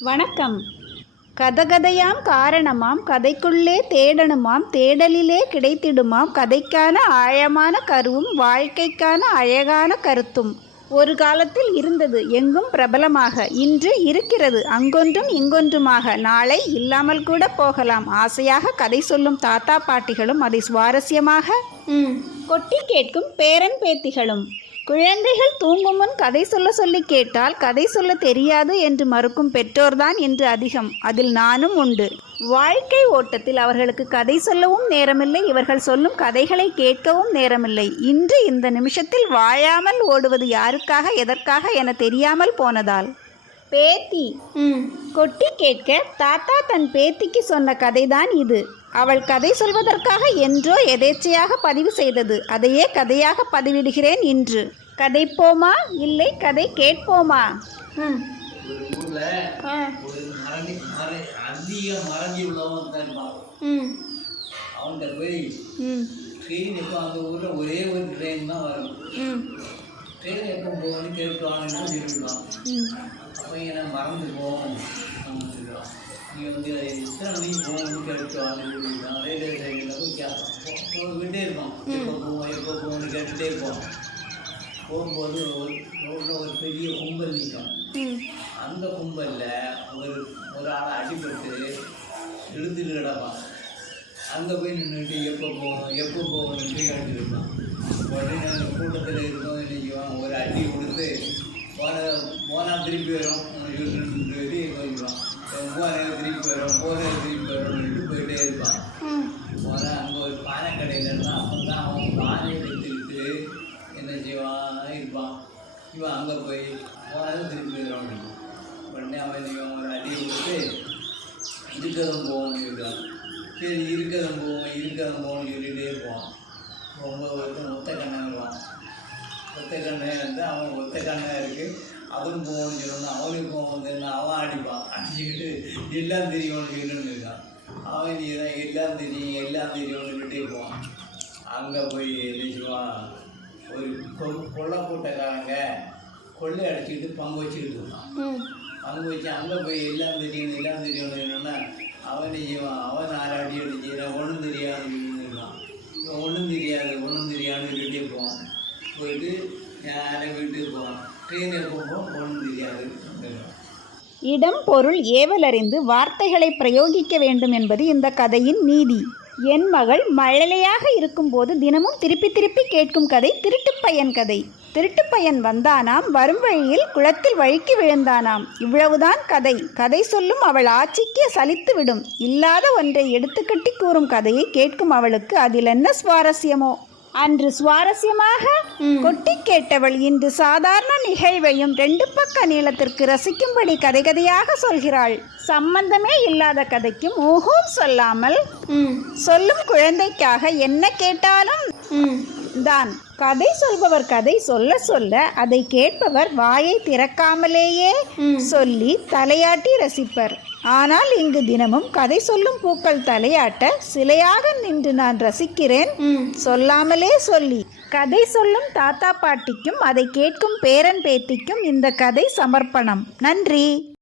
வணக்கம். கதகதையாம் காரணமாம் கதைக்குள்ளே தேடணுமாம் தேடலிலே கிடைத்திடுமாம் கதைக்கான ஆழமான கருவும் வாழ்க்கைக்கான அழகான கருத்தும். ஒரு காலத்தில் இருந்தது எங்கும் பிரபலமாக. இன்று இருக்கிறது அங்கொன்றும் இங்கொன்றுமாக. நாளை இல்லாமல் கூட போகலாம். ஆசையாக கதை சொல்லும் தாத்தா பாட்டிகளும் அதை சுவாரஸ்யமாக கொட்டி கேட்கும் பேரன் பேத்திகளும். குழந்தைகள் தூங்கும் முன் கதை சொல்ல சொல்லி கேட்டால் கதை சொல்ல தெரியாது என்று மறுக்கும் பெற்றோர்தான் இன்று அதிகம். அதில் நானும் உண்டு. வாழ்க்கை ஓட்டத்தில் அவர்களுக்கு கதை சொல்லவும் நேரமில்லை இவர்கள் சொல்லும் கதைகளை கேட்கவும் நேரமில்லை. இன்று இந்த நிமிஷத்தில் வாழாமல் ஓடுவது யாருக்காக எதற்காக என தெரியாமல் போனதால். பேத்தி கொட்டி கேட்க தாத்தா தன் பேத்திக்கு சொன்ன கதைதான் இது. அவள் கதை சொல்வதற்காக என்றோ எதேச்சையாக பதிவு செய்தது. அதையே கதையாக பதிவிடுகிறேன் இன்று. கதைப்போமா இல்லை கதை கேட்போமா? அவன்கிட்ட போய் ட்ரெயின் எப்போ அந்த ஊரில் ஒரே ஒரு ட்ரெயின் தான் வரும். ட்ரெயின் எப்போ போகணும்னு அப்போ நான் மறந்து போவோம் சொல்லுவான் நீ வந்து எத்தனை மணிக்கு போகணும்னு கேட்டுவான்னு சொல்லிவிடுவான் ரயில்வே ஸ்டேஷனில் போய் கேட்போம் போயிட்டே இருப்பான் எப்போ போவோம் எப்போ போகணும்னு கேட்டுகிட்டே இருப்போம் போகும்போது ரோட்டில் ஒரு பெரிய கும்பல் நிற்கும் அந்த கும்பலில் ஒரு ஒரு ஆளை அடிபட்டு எழுந்துட்டு கிடப்பான் அங்கே போய் நின்றுட்டு எப்போ போகணும் எப்போ போகணும்னு கேட்டுருப்பான் உடனே அந்த கூட்டத்தில் இருக்கோம் நினைக்குவான் ஒரு அடி கொடுத்து போன போனால் திருப்பி வரும் சொல்லி போன திருப்பி வரணும் திருப்பி போயிட்டே இருப்பான் போனால் அங்கே ஒரு பானை கடையில் இருந்தான் அப்போ தான் அவன் பானையை எடுத்துக்கிட்டு என்ன செய்வான் இருப்பான் இவன் அங்கே போய் போனதும் திருப்பி வருவான் உடனே அவன் இவன் ஒரு அடியை கொடுத்து இருக்கதும் போவோம்னு சொல்லுவான் சரி இருக்கதும் போவோம் இருக்கதும் போவோம்னு சொல்லிகிட்டே இருப்பான் ரொம்ப ஒருத்தன் ஒத்த கண்ணன் வருவான் ஒத்த கண்ணை வந்து அவன் ஒத்த கண்ணாக இருக்குது அவனுக்கு போகணும்னு சொல்லணும் அவனுக்கு போவோம் அவன் அடிப்பான் அடிச்சுக்கிட்டு எல்லாம் தெரியும்னு சொல்லணும்னு இருக்கான் அவன் நீ தான் எல்லாம் தெரியும் எல்லாம் தெரியும்னு சொல்லிட்டே போவான். அங்கே போய் என்ன சொல்லுவான்? ஒரு கொ- கொள்ளை கூட்டக்காரங்க கொள்ளை அடிச்சுக்கிட்டு பங்கு வச்சுக்கிட்டு இருந்தான். பங்கு வச்சு அங்கே போய் எல்லாம் தெரியும் எல்லாம் தெரியும்னு சொன்னோன்னா அவன் செய்வான்? அவன் நாலு அடி அடிச்சுக்கிறான் ஒன்றும் தெரியாதுன்னு இருக்கான். ஒன்றும் தெரியாது ஒன்றும் தெரியாதுன்னு சொல்லிட்டே போவான். போயிட்டு நேராக வீட்டுக்கு போவான்? ட்ரெயினில் போகும்போது ஒன்றும் தெரியாது. இடம் பொருள் ஏவலறிந்து வார்த்தைகளை பிரயோகிக்க வேண்டும் என்பது இந்த கதையின் நீதி. என் மகள் மழலையாக இருக்கும்போது தினமும் திருப்பி திருப்பி கேட்கும் கதை திருட்டுப்பையன் கதை. திருட்டுப்பையன் வந்தானாம் வரும் வழியில் குளத்தில் வழுக்கி விழுந்தானாம். இவ்வளவுதான் கதை. கதை சொல்லும் அவள் ஆட்சிக்கு சலித்து விடும் இல்லாத ஒன்றை எடுத்துக்கட்டி கூறும் கதையை கேட்கும் அவளுக்கு அதில் என்ன சுவாரஸ்யமோ? அன்று சுவாரஸ்யமாக கொட்டி கேட்டவள் இன்று சாதாரண நிகழ்வையும் ரெண்டு பக்க நீளத்திற்கு ரசிக்கும்படி கதை கதையாக சொல்கிறாள். சம்பந்தமே இல்லாத கதைக்கும் ஊஹும் சொல்லாமல் சொல்லும் குழந்தைக்காக என்ன கேட்டாலும் தான். கதை சொல்பவர் கதை சொல்ல சொல்ல அதை கேட்பவர் வாயை திறக்காமலேயே சொல்லி தலையாட்டி ரசிப்பர். ஆனால் இங்கு தினமும் கதை சொல்லும் பூக்கள் தலையாட்ட சிலையாக நின்று நான் ரசிக்கிறேன். சொல்லாமலே சொல்லி. கதை சொல்லும் தாத்தா பாட்டிக்கும் அதை கேட்கும் பேரன் பேத்திக்கும் இந்த கதை சமர்ப்பணம். நன்றி.